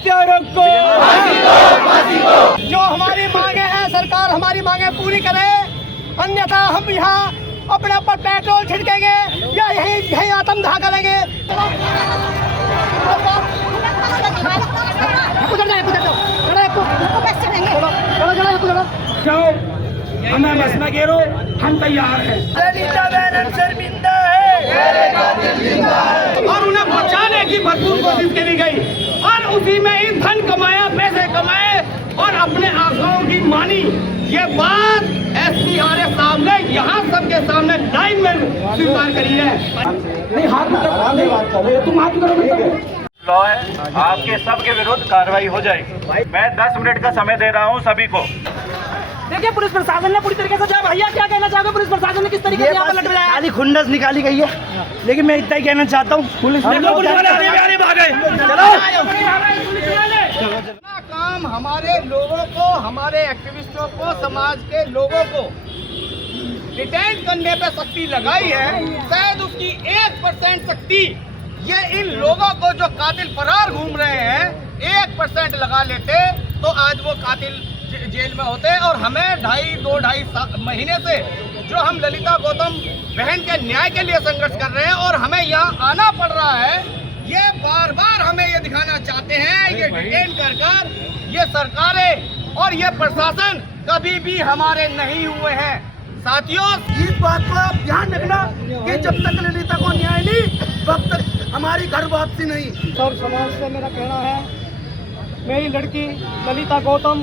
हत्यारों को जो हमारी मांगे हैं सरकार हमारी मांगे पूरी करे, अन्यथा हम यहाँ अपने ऊपर पेट्रोल छिड़केंगे या यहीं आत्मदाह करेंगे। हमें बस में घेरो, हम तैयार हैं। शर्मिंदा है और उन्हें बचाने की भरपूर कोशिश करी गई और उसी में ही धन कमाया, पैसे कमाए और अपने आंखों की मानी। ये बात SPRS साहब ने यहाँ सबके सामने लाइन में स्वीकार करी है। नहीं हाथ तुम हाथ करो, लॉ है, आपके सबके विरुद्ध कार्रवाई हो जाएगी। मैं 10 मिनट का समय दे रहा हूँ सभी को। देखिए पुलिस प्रशासन ने पूरी तरीके से जाए। भैया क्या कहना चाहोगे, पुलिस प्रशासन ने किस तरीके से यहाँ पर लड़ रहा है? खाली खुंडस निकाली गई है, लेकिन मैं इतना ही कहना चाहता हूँ पुलिस काम हमारे लोगों को, हमारे एक्टिविस्टों को, समाज के लोगों को डिटेन करने पे सख्ती लगाई है। शायद उसकी 1% सख्ती ये इन लोगों को जो कातिल फरार घूम रहे हैं 1% लगा लेते तो आज वो कातिल जेल में होते। और हमें 2.5 महीने से जो हम ललिता गौतम बहन के न्याय के लिए संघर्ष कर रहे हैं और हमें यहाँ आना पड़ रहा है, ये बार बार हमें ये दिखाना चाहते हैं, ये डिटेन कर ये सरकारें और ये प्रशासन कभी भी हमारे नहीं हुए हैं। साथियों, इस बात को आप ध्यान रखना कि जब तक ललिता को न्याय नहीं तब तक हमारी घर वापसी नहीं। सब समाज से मेरा कहना है, मेरी लड़की ललिता गौतम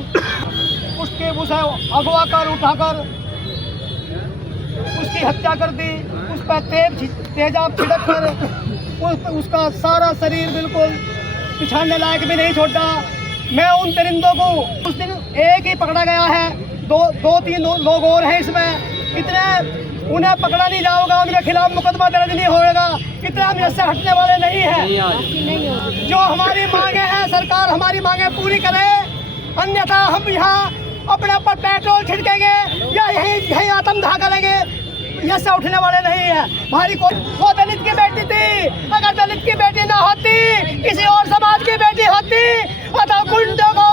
उसे अगवा कर उठाकर उसकी हत्या कर दी, उस पर तेजाब छिड़क कर उसका सारा शरीर बिल्कुल पिछाड़ने लायक भी नहीं छोड़ा। मैं उन दरिंदों को उस दिन एक ही पकड़ा गया है, दो तीन लोग और हैं इसमें, इतने उन्हें पकड़ा नहीं जाएगा, उनके खिलाफ मुकदमा दर्ज नहीं होगा, इतना हम इससे हटने वाले नहीं हैं। जो हमारी मांगे हैं सरकार हमारी मांगे पूरी करे, अन्यथा हम यहाँ अपने ऊपर पेट्रोल छिड़केंगे या यहीं आत्मदाह करेंगे, इससे उठने वाले नहीं है। हमारी वो दलित की बेटी थी, अगर दलित की बेटी ना होती, किसी और समाज की बेटी होती तो गुंडों को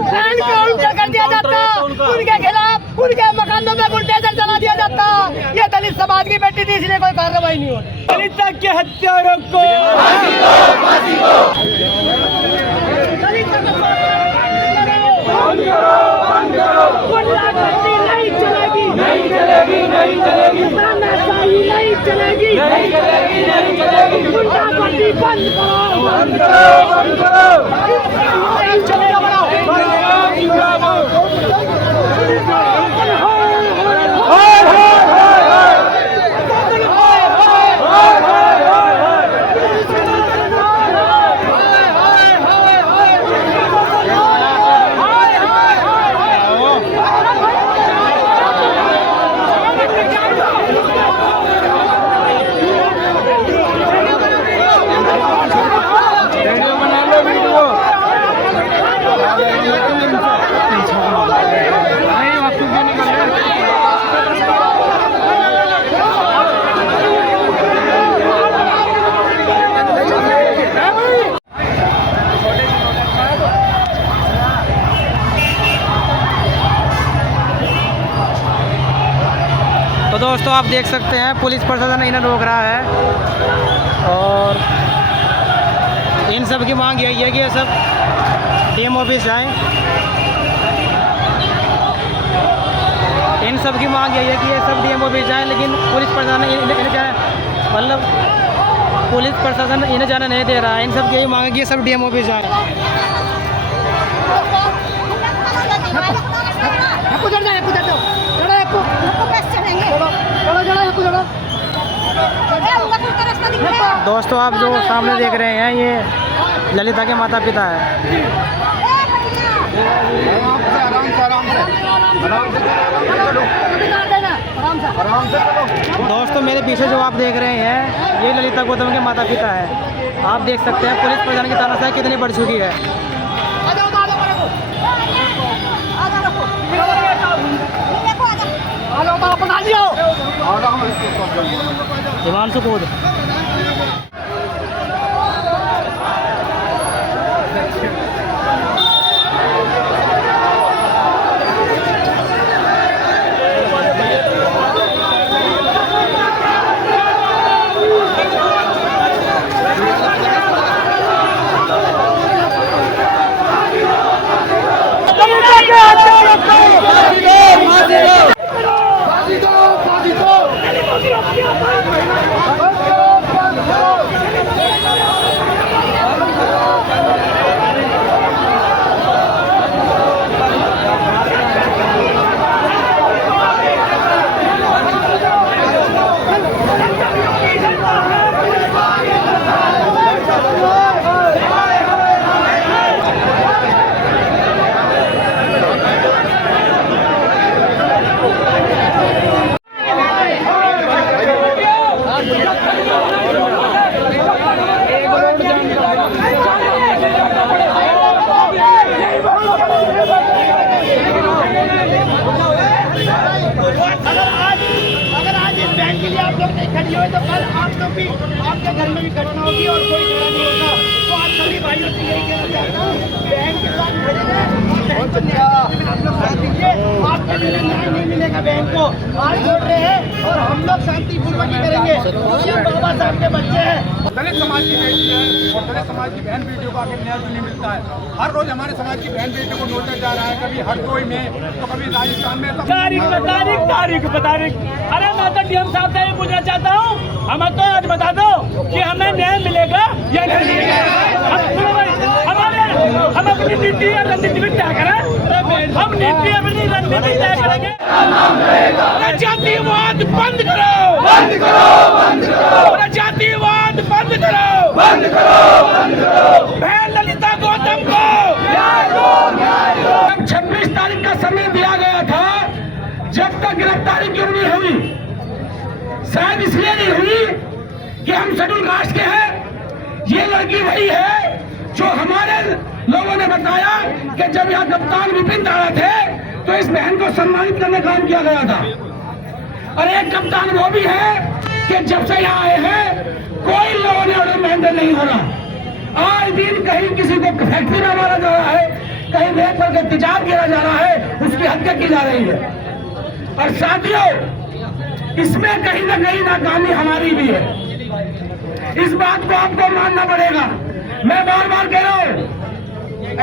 काउंटर कर दिया जाता, उनके खिलाफ उनके मकानों में बुलडोजर चला दिया जाता। ये दलित समाज की बेटी थी, इसलिए कोई कार्रवाई नहीं होती। दलित के हत्यारों को नहीं चलेगी, नहीं चलेगी, नहीं चलेगी, नहीं चलेगी, नहीं चलेगी, नहीं चलेगी, गुंडागर्दी बंद करो, बंद करो, बंद करो, नहीं चलेगा, तो दोस्तों आप देख सकते हैं पुलिस प्रशासन इन्हें रोक रहा है और इन सब की मांग यही है कि ये सब DM ऑफिस जाएं। इन सब की मांग यही है कि ये सब DM ऑफिस जाएं, लेकिन पुलिस प्रशासन इन्हें जाए मतलब पुलिस प्रशासन इन्हें जाने नहीं दे रहा है। इन सब की यही मांग है कि ये सब DM ऑफिस जाएं। दोस्तों आप जो सामने देख रहे हैं ये ललिता के माता पिता है। दोस्तों मेरे पीछे जो आप देख रहे हैं ये ललिता गौतम के माता पिता है। आप देख सकते हैं पुलिस प्रशासन की तानाशाही कितनी बढ़ चुकी है। हिमांशु कोद मतलब कि आपके घर में भी घटना होगी और कोई झगड़ा नहीं होगा। तो आप सभी भाइयों से यही कहना चाहता हूँ, बहन के साथ खड़े रहें, बहन को न्याय में आप लोग साथ दीजिए। आपके लिए न्याय नहीं मिलेगा बहन को, आज जोड़ रहे हैं और हम लोग शांतिपूर्वक ही करेंगे। ये बाबा साहब के बच्चे हैं। दलित समाज की बेटी है और दलित समाज की बहन बेटियों को आखिर न्याय नहीं मिलता है। हर रोज हमारे समाज की बहन बेटियों को नोचा जा रहा है, कभी हरदोई में तो कभी राजस्थान में। तारीख। अरे मैं तो डीएम साहब से ये पूछना चाहता हूँ, हमें तो आज बता दो कि हमें न्याय मिलेगा या नहीं मिलेगा। हम अपनी नीति या रणनीति में तय करें, हम नीति अपनी रणनीति तय करेंगे। जातिवाद बंद करो, बंद करो, बंद करो, जातिवाद बंद करो, बंद करो, बंद करो। बहन ललिता गौतम को 26 तारीख का समय दिया गया था, जब तक गिरफ्तारी क्यों नहीं हुई? शायद इसलिए नहीं हुई कि हम शेड्यूल कास्ट के हैं। ये लड़की वही है जो हमारे लोगों ने बताया कि जब यहाँ कप्तान विपिन दाड़ा थे तो इस बहन को सम्मानित करने का काम किया गया था। और एक कप्तान वो भी है कि जब से यहाँ आए हैं कोई लोगों ने ऑर्डर मेंटेन नहीं हो रहा। आज दिन कहीं किसी को फैक्ट्री में मारा जा रहा है, कहीं रेत पर तेजाब गिरा जा रहा है, उसकी हत्या की जा रही है। और साथियों, इसमें कहीं ना कहीं नाकामी हमारी भी है। इस बात को आपको मानना पड़ेगा। मैं बार बार कह रहा हूँ,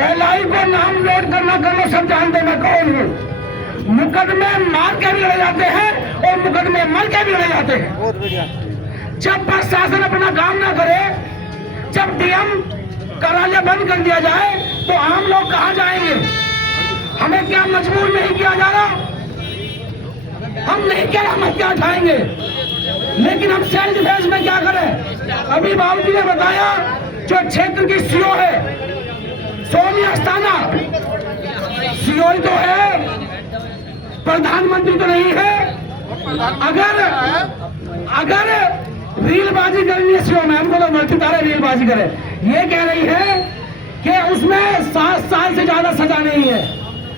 एलआई को नाम लोड करना कर लो, सब जानते मैं कौन हूँ। मुकदमे मार के भी लड़े जाते हैं और मुकदमे मर के भी लड़े जाते हैं। जब प्रशासन अपना काम ना करे, जब डीएम कार्यालय बंद कर दिया जाए तो आम लोग कहाँ जाएंगे? हमें क्या मजबूर नहीं किया जा रहा? हम नहीं कह रहे हम क्या उठाएंगे, लेकिन हम सेल्फ डिफेंस में क्या करें? अभी बाबू जी ने बताया, जो क्षेत्र की सीओ है सोनिया अस्थाना, सीओ तो है, प्रधानमंत्री तो नहीं है। अगर रीलबाजी करनी है सीओ मैम को तो मल्टी तारे रीलबाजी करे। ये कह रही है कि उसमें 7 साल से ज्यादा सजा नहीं है।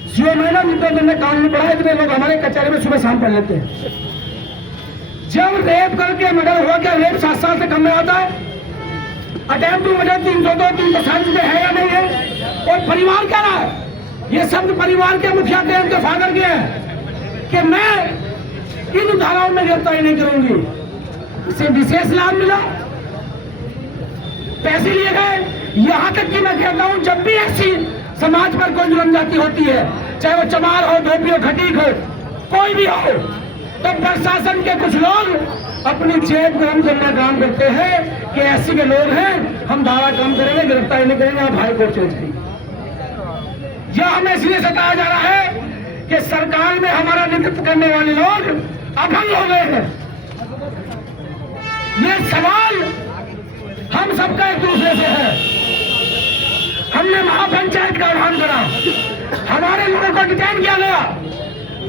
सीओ मैडम जितने कानून पढ़ा इतने लोग हमारे कचहरी में सुबह शाम पढ़ लेते हैं। जब रेप करके मर्डर हुआ, क्या रेप 7 साल से कम में आता है? अटेम्प्ट टू मर्डर 360 में है या नहीं है? और परिवार क्या रहा है? ये शब्द परिवार के मुखिया के उनके फादर के हैं कि मैं इन धाराओं में गिरफ्तारी नहीं करूंगी। इसे विशेष लाभ मिला, पैसे लिए गए। यहाँ तक कि मैं कहता हूँ, जब भी ऐसी समाज पर कोई जुर्म जाती होती है, चाहे वो चमार हो, धोबी हो, खटीक हो, कोई भी हो, तो प्रशासन के कुछ लोग अपनी जेब गरम करने का काम करते हैं कि ऐसे के लोग हैं, हम धारा कम करेंगे, गिरफ्तारी नहीं करेंगे, आप हाई कोर्ट चले जाएंगे। यह हमें इसलिए सताया जा रहा है कि सरकार में हमारा नेतृत्व करने वाले लोग अभंग हो गए हैं। ये सवाल हम सबका एक दूसरे से है। हमने महापंचायत का आह्वान करा, हमारे लोगों को डिटेन किया गया,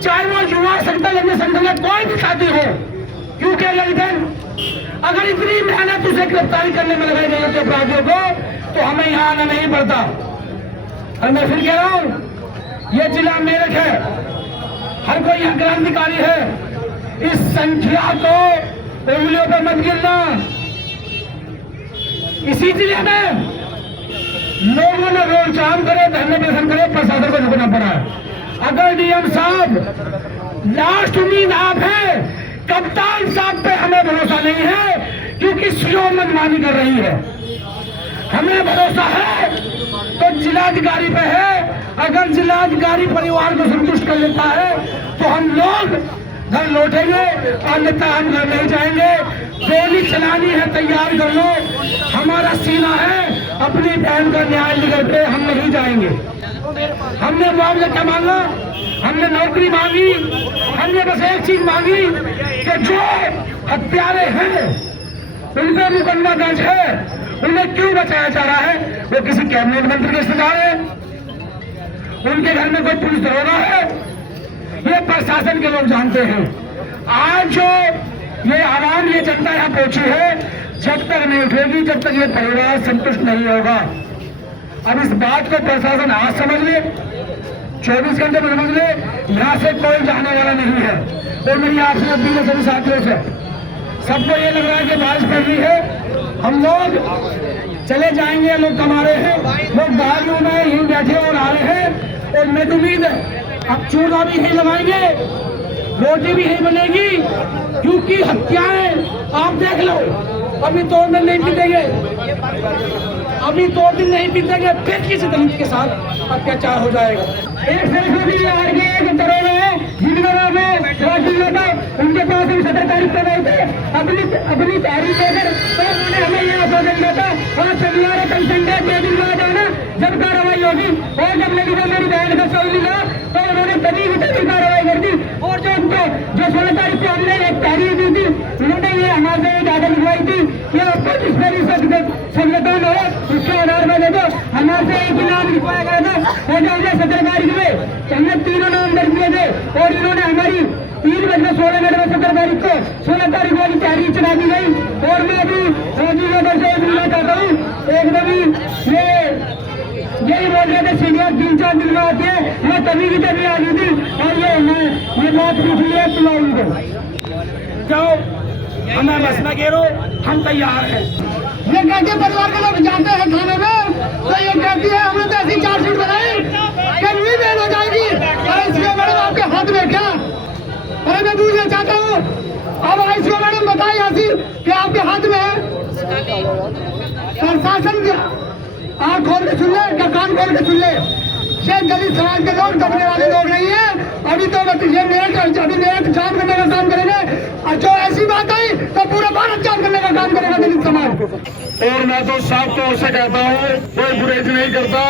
चाहे वो युवा संगठन कोई भी साथी हो। क्यों किया गया डिटेन? अगर इतनी मेहनत उसे गिरफ्तारी करने में लगाई गई होती अपराधियों को, तो हमें यहाँ आना नहीं पड़ता। और मैं फिर कह रहा हूँ, ये जिला मेरठ है, हर कोई यहाँ क्रांतिकारी है। इस संख्या को उंगलियों पर मत गिरना। इसी जिले में लोगों ने रोड जाम करे, धरने प्रदर्शन करे, प्रशासन को झुकना पड़ा है। अगर डीएम साहब लास्ट उम्मीद आप है, कप्तान साहब पे हमें भरोसा नहीं है, क्योंकि सीओ मनमानी कर रही है। हमें भरोसा है तो जिलाधिकारी पे है। अगर जिलाधिकारी परिवार को संतुष्ट कर लेता है तो हम लोग घर लौटेंगे, अन्यथा हम घर नहीं जाएंगे। गोली चलानी है, तैयार कर लो। हमारा सीना है, अपनी बहन का न्याय निकल के हम नहीं जाएंगे। हमने मुआवजा क्या मांगा? हमने नौकरी मांगी। हमने बस एक चीज मांगी कि जो हत्यारे हैं उन पर मुकदमा दर्ज है, उन्हें क्यों बचाया जा रहा है? वो किसी कैबिनेट मंत्री के रिश्तेदार है, उनके घर में कोई पुलिस दरोगा है, ये प्रशासन के लोग जानते हैं। आज जो ये आवाम, ये जनता यहाँ पहुंची है, जब तक नहीं उठेगी, जब तक ये परिवार संतुष्ट नहीं होगा। अब इस बात को प्रशासन आज समझ ले, 24 घंटे में समझ ले, यहाँ से कोई जाने वाला नहीं है। और मेरी आपसे अपील है सभी साथियों से, सबको ये लग रहा है कि बारिश पड़ रही है, हम लोग चले जाएंगे, लोग कमा रहे हैं, लोग गाड़ियों में यहीं बैठे और आ रहे हैं। और मैं उम्मीद है अब चूल्हा भी यहीं लगाएंगे, रोटी भी यहीं बनेगी, क्योंकि हत्याएं आप देख लो, अभी 2 दिन नहीं बीतेंगे, अभी 2 दिन नहीं बीतेंगे फिर किसी दलित के साथ अत्याचार हो जाएगा। एक सरस्वती आगे एक तरह में जिनगरा में उनके पास हम 17 तारीख को गए थे, अपनी तारीख लेकर तो उन्होंने हमें यह आश्वासन दिया था और शनिवार कल संडे 2 दिन बाद आना जब कार्रवाई होगी। और जब मेरी बहन का शव मिला तो उन्होंने तभी कार्रवाई कर दी। और जो उनको जो 16 तारीख को हमने एक तारीख दी थी, उन्होंने ये हमारे एक आगे लिखवाई थी कि आपको जिस तरीके संगठन हो उसके आधार पर देखो, हमारे एक ही नाम लिखवाया गया था। और जो हमने 17 तारीख में हमने 3 नाम दर्ज किए थे और इन्होंने हमारी 3:16 में 17 तारीख को 16 तारीख वाली तहरीर चला दी गई। और मैं अभी नगर से मिलना चाहता हूँ, एकदम ये यही बोल रहे थे सीनियर 3-4 दिन में आती है, मैं तभी की तभी आ गई थी। और ये बात पूछ लिया तुम जाओ, हमें बस न घेरो, हम तैयार हैं। ये कहते परिवार के लोग जाते हैं थाने में तो ये कहती है हमने तो ऐसी चार्जशीट बनाई कि भी बेल हो जाएगी। अरे मैडम आपके हाथ में क्या? अरे मैं पूछना चाहता हूँ, अब आईसीओ मैडम बताइए ऐसी कि आपके हाथ में है प्रशासन क्या? आँख खोल के सुन ले, क्या कान खोल के सुन ले। ये दलित समाज के लोग दबने वाले लोग नहीं है। अभी तो ये मेरठ जाम करने का काम करेंगे, और जो ऐसी बात आई तो पूरा भारत जाम करने का काम करेगा दलित समाज। और मैं तो साफ तौर से कहता हूँ, कोई गुरेज नहीं करता,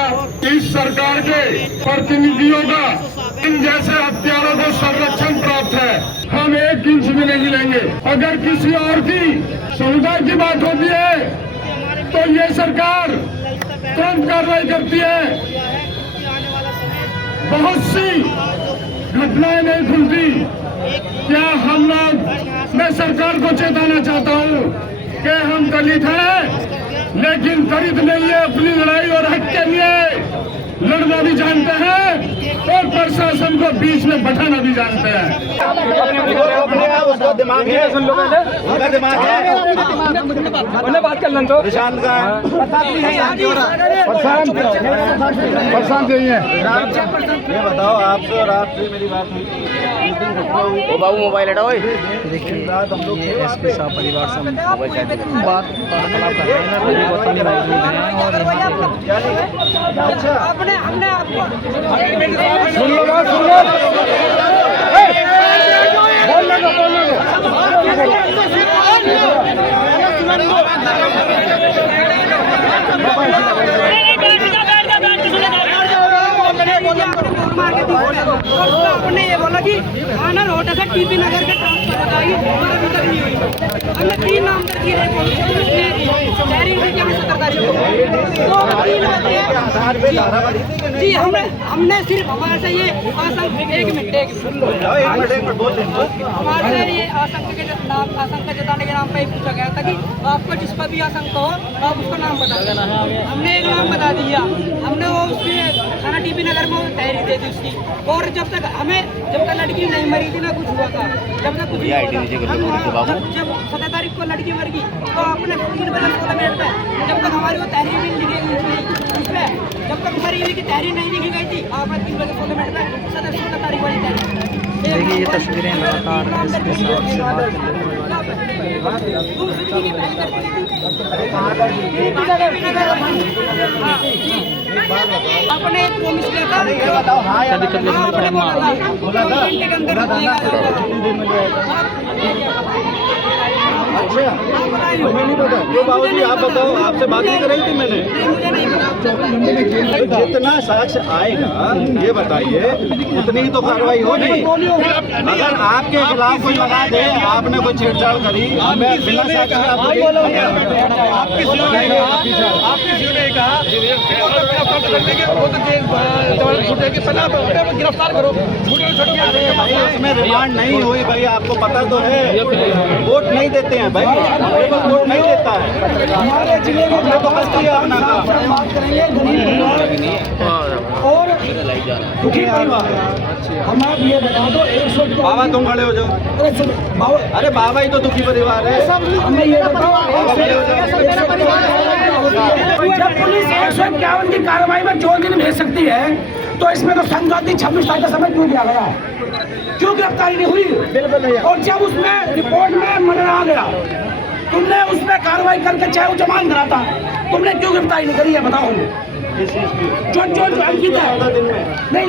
इस सरकार के प्रतिनिधियों का इन जैसे हत्यारों को संरक्षण प्राप्त है। हम 1 इंच भी नहीं लेंगे। अगर किसी और की समुदाय की बात होती है तो ये सरकार तुरंत कार्रवाई करती है। बहुत सी घटनाएं नहीं खुलती। क्या हम लोग, मैं सरकार को चेताना चाहता हूँ कि हम दलित हैं, लेकिन दलित नहीं है, अपनी लड़ाई और हक के लिए लड़ना भी जानते हैं और प्रशासन को बीच में बैठाना भी जानते हैं। उसका दिमाग है, सुन लो पहले, उसका दिमाग है, बात कर लें तो प्रशांत का प्रशांत यही है। ये बताओ, आपसे और आपसे मेरी बात हुई, ओ बाबू मोबाइल हटाओ। देखिए रात हम लोग एसपी साहब परिवार से बात कर रहे हैं और हमने आपको सुन लो बात, सुन लो, आपने ये बोला कि आना रोड से टीपी नगर के ट्रांसफर हो जाएगी, और अभी तक नहीं हुई। हमने 3 नाम दर्ज किए थे, 17 तारीख को, तो 3 बजे जी हमने सिर्फ हमारे से ये आशंका, 1 मिनट हमारे से ये आशंका जताने के नाम पे पूछा गया था कि आपको जिस पर भी आशंका हो आप उसका नाम बता देना। हमने एक नाम बता दिया, हमने वो उसके थाना टीपी नगर में तहरीर दे दी उसकी। और जब तक लड़की नहीं मरी थी ना कुछ हुआ था, जब तक कुछ जब 17 तारीख को लड़की मर गई तो आपने 3:16 पे जब तक हमारी वो तहरीर नहीं लिखी उस पर, जब तक मरी हुई की तहरीर नहीं लिखी गई थी, आपने 3:16 पे 17 तारीख वाली तहरीर। देखिए ये तस्वीरें लगातार आपने एक प्रॉमिस किया था, तो बाबूजी आप बताओ, आपसे बात नहीं कराई थी मैंने? जितना साक्ष्य आएगा ये बताइए, उतनी ही तो कार्रवाई होगी। अगर आपके खिलाफ कोई लगा दे, आपने कोई छेड़छाड़ करी, मैं बिना साक्ष्य गिरफ्तार करो। उसमें रिमांड नहीं हुई भाई, आपको पता तो है, वोट नहीं देते हैं भाई, हमारे पास वोट नहीं देता है। हमारे जिले में हमने तो बस किया अपना काम। बात करेंगे गरीब परिवार और दुखी परिवार। हम आप ये बता दो 100 बाबा तुम खड़े हो जाओ। अरे बाबा ही तो दुखी परिवार है। हमें ये बताओ जब पुलिस 151 की कार्रवाई में 4 दिन भेज सकती है तो इसमें तो संक्रांति 26 तारीख का समय क्यों दिया गया? क्यों गिरफ्तारी नहीं हुई? बिल्कुल नहीं। और जब उसमें रिपोर्ट में मर्डर आ गया तुमने उसमें कार्रवाई करके चाहे वो जमान कराता, तुमने क्यों गिरफ्तारी नहीं करी है बताओ? जो अंकित है नहीं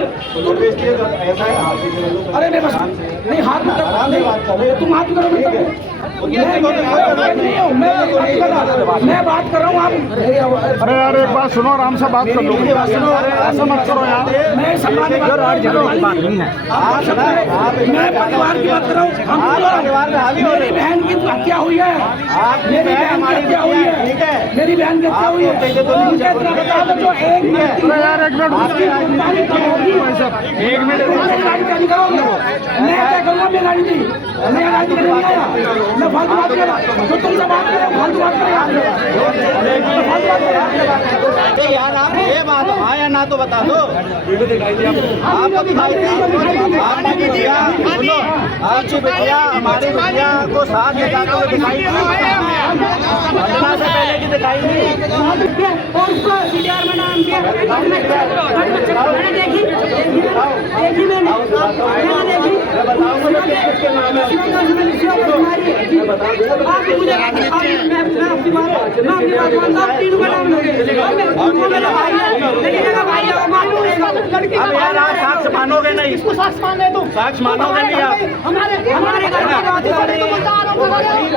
अरे नहीं बस नहीं हाथ में तुम हाथ करो मैं बात कर रहा हूँ आप। अरे यार एक बात सुनो, आराम से बात कर लो, ऐसा मत करो यार। मैं समाज की बात परिवार की बात कर रहा हूँ। मेरी बहन की हत्या हुई है, मेरी बहन की हत्या हुई है, मेरी बहन की हत्या हुई है। जो एक मिनट मैं क्या करूँगा? मैं गाड़ी दी, मैं गाड़ी नहीं आया, मैं फालतू बात कर रहा जो तुमसे बात कर रहा फालतू बात कर यार आप ये बात हाँ या ना तो बता दो। आपको दिखाई आपकी बिटिया सुनो, आपकी बिटिया हमारी बिटिया को साथ दिखाते हुए दिखाई घटना से पहले की दिखाई नहीं। और उसको सीडीआर में नाम दिया मैंने देखी मैंने अब यार आप साक्ष मानोगे नहीं, इसको साक्ष मान ले तुम, साक्ष मानोगे नहीं आप। हमारे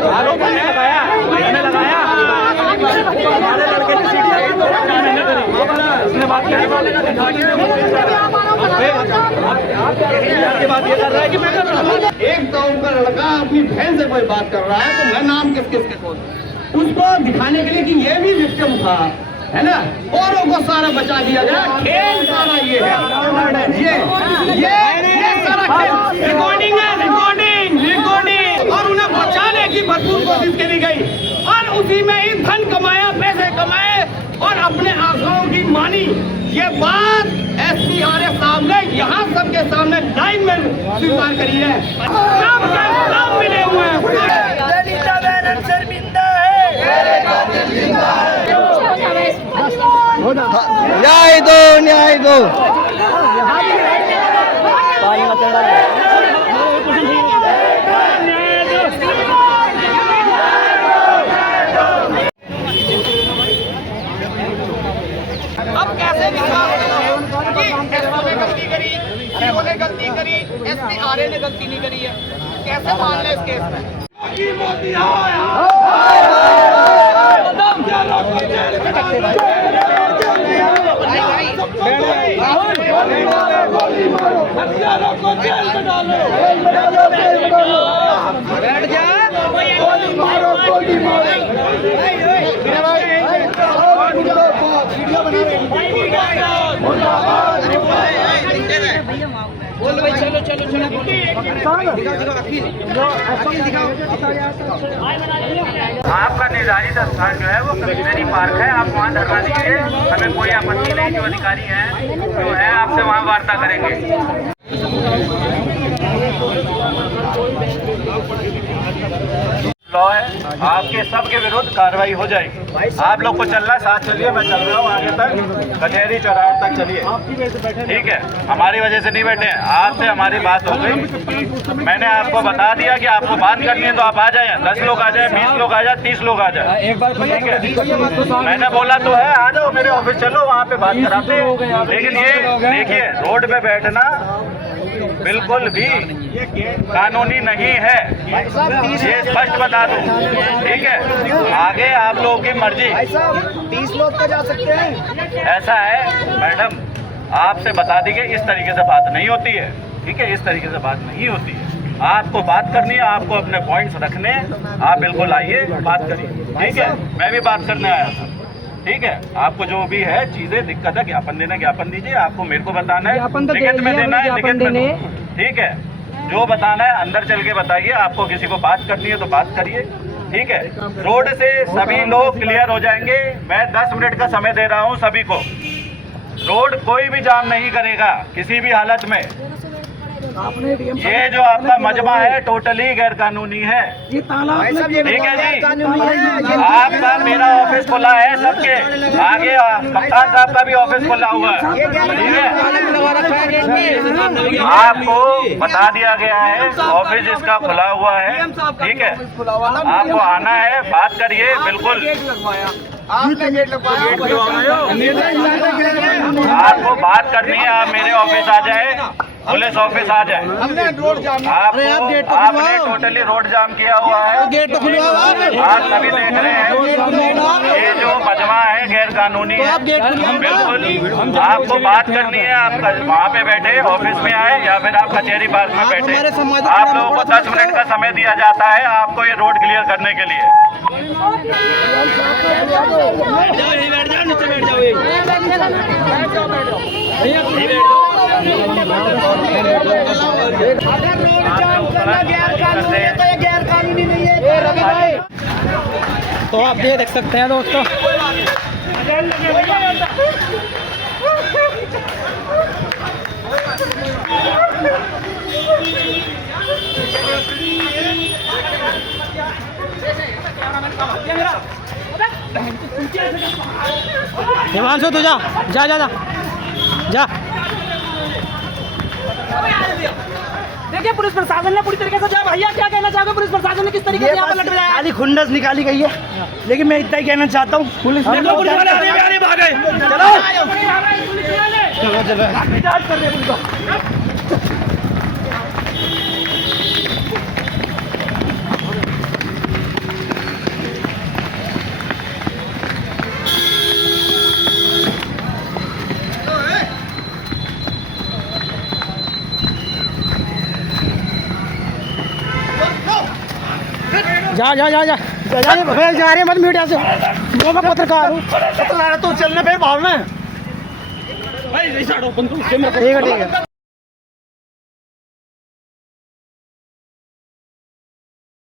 आरोप मैंने लगाया, हमारे लड़के ने सीढ़ी मैंने करी, उसने बात क्या बात ये कर रहा है कि मैं कर रहा हूँ। एक गाँव का लड़का अपनी बहन से कोई बात कर रहा है तो मैं नाम किस किस के खोज उसको दिखाने के लिए कि ये भी विक्टिम था, है ना, औरों को सारा बचा दिया गया। खेल सारा ये है, ये सारा खेल रिकॉर्डिंग है, रिकॉर्डिंग और उन्हें बचाने की भरपूर कोशिश करी गई और उसी में ईंधन कमाया, पैसे कमाए और अपने आंखों की मानी। ये बात SPRA साहब ने यहाँ सबके सामने लाइन में स्वीकार करी है। सब मिले हुए हैं। न्याय दो, न्याय दो। अब कैसे विश्वास कि SO ने गलती करी, CO ने गलती करी, SPRA ने गलती नहीं करी है? कैसे मान ले इस केस में? बैठ जा। बोलो भाई, चलो चलो चलो आपका निर्धारित स्थान जो है वो कमिश्नरी पार्क है, आप वहाँ धरना दीजिए, हमें कोई आपत्ति नहीं। जो अधिकारी हैं जो है आपसे वहाँ वार्ता करेंगे। लॉ है, आपके सबके विरुद्ध कार्रवाई हो जाएगी। आप लोग को चलना, साथ चलिए, मैं चल रहा हूँ आगे तक, कचहरी चौराहे तक चलिए, ठीक है। हमारी वजह से नहीं बैठे हैं, आपसे हमारी बात हो गई। मैंने आपको बता दिया कि आपको बात करनी है तो आप आ जाए, 10 लोग आ जाए, 20 लोग आ जाए, 30 लोग आ जाए, ठीक है। मैंने बोला तो है, आ जाओ मेरे ऑफिस, चलो वहाँ पे बात कराते हैं। लेकिन ये देखिए, रोड पे बैठना बिल्कुल भी कानूनी नहीं है, ये स्पष्ट बता दूं, ठीक है। आगे आप लोगों की मर्जी। 30 लोग तो जा सकते हैं। ऐसा है मैडम, आपसे बता दी कि इस तरीके से बात नहीं होती है, ठीक है, इस तरीके से बात नहीं होती है। आपको बात करनी है, आपको अपने पॉइंट्स रखने, आप बिल्कुल आइए, बात करिए, ठीक है। मैं भी बात करने आया था, ठीक है। आपको जो भी है चीजें दिक्कत है, ज्ञापन देना ज्ञापन दीजिए, आपको मेरे को बताना है, लिखित में देना है, लिखित में, ठीक है। जो बताना है अंदर चल के बताइए, आपको किसी को बात करनी है तो बात करिए, ठीक है, रोड से सभी लोग क्लियर हो जाएंगे। मैं 10 मिनट का समय दे रहा हूं सभी को। रोड कोई भी जाम नहीं करेगा किसी भी हालत में। ये जो आपका मजमा है टोटली गैर कानूनी है। ठीक है जी, आपका मेरा ऑफिस खुला है, सबके आगे कप्तान साहब का भी ऑफिस खुला हुआ है। ठीक है, आपको बता दिया गया है ऑफिस इसका खुला हुआ है। ठीक है, आपको आना है, बात करिए। बिल्कुल आपने गेट लगवाया, आपको बात करनी है, आप मेरे ऑफिस आ जाए, पुलिस ऑफिस आ जाए। हमने रोड जाम आपने टोटली रोड जाम किया हुआ है। गेट तो खुलवा आप सभी देख रहे हैं ये जो मजमा है गैर कानूनी है। बिल्कुल आपको बात करनी है, आप वहाँ पे बैठे ऑफिस में आए या फिर आप कचहरी पार्क में बैठे। आप लोगों को 10 मिनट का समय दिया जाता है आपको ये रोड क्लियर करने के लिए। तो आप ये देख सकते हैं दोस्तों, हिमांशु तू जा जा जा जा जा। देखिए पुलिस प्रशासन ने पूरी तरीके से जाए। भैया क्या कहना चाहोगे, पुलिस प्रशासन ने किस तरीके से यहाँ पर लट रहा है? खाली खुंडस निकाली गई है, लेकिन मैं इतना ही कहना चाहता हूँ पुलिस वाले जा जा जा जा जा जा रहे मत मीडिया से, मैं पत्रकार हूँ। तो चलने पे भावना है। ठीक है ठीक है।